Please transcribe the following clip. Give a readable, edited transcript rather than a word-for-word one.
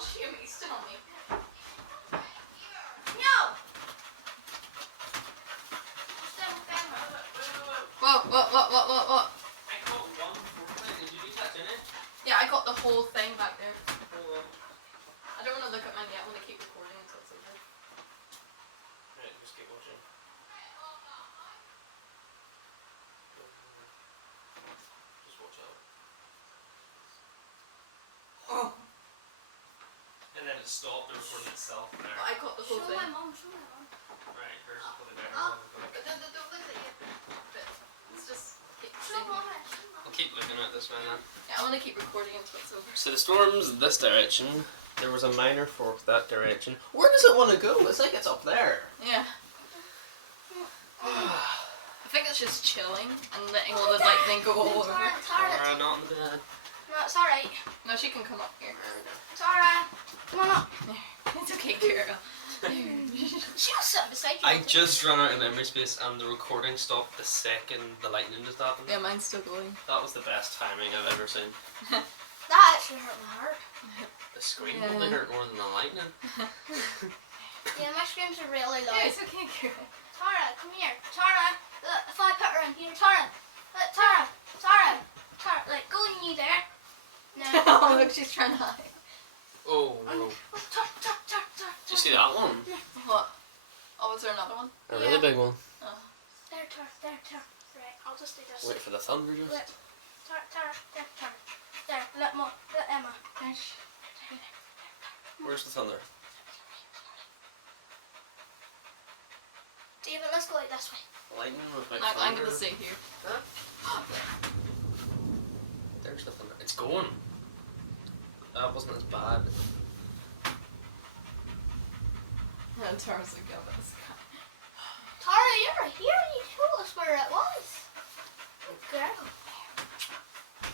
shoot me, still on me. No! Whoa. I caught one before playing. Did you catch any? Yeah, I got the whole thing back there. Oh, I don't want to look at mine yet. I want to keep recording until it's over. right, just keep watching. Just watch out. Oh. And then it stopped the recording itself there. But I got the whole Show thing. my mom. Right, hers is probably better. But don't look at it. But let's just keep Show saying. mom. I'll keep looking at this way then. Yeah, I want to keep recording until it's over. So the storm's this direction. There was a minor fork that direction. Where does it want to go? It's like it's up there. Yeah. I think it's just chilling and letting all the lightning go all over. Tara, not in the bed. No, it's alright. No, she can come up here. It's alright. Come on up. It's okay, girl. She was sitting beside you. I just ran out of memory space and the recording stopped the second the lightning just happened. Yeah, mine's still going. That was the best timing I've ever seen. That actually hurt my heart. The scream Yeah. probably hurt more than the lightning. Yeah, my screams are really Yeah, loud. it's okay, girl. Tara, come here. Tara, look, if I put her in here, Tara. Look, Tara. Like, go in you there. No. Oh, look, she's trying to hide. Oh no. Tara. Did you see that one? What? Oh, is there another one? A really big one. Oh. There, Tara. Right, I'll just do this. Wait for the thunder just. Look. Tara. There, look more. Look, Emma. Where's the thunder? David, let's go like this way. Lightning with my I'm thunder. gonna stay here. There's the thunder. It's going. That wasn't as bad. And Tara's like, yeah, that's kind Tara, you're here. You told us where it was.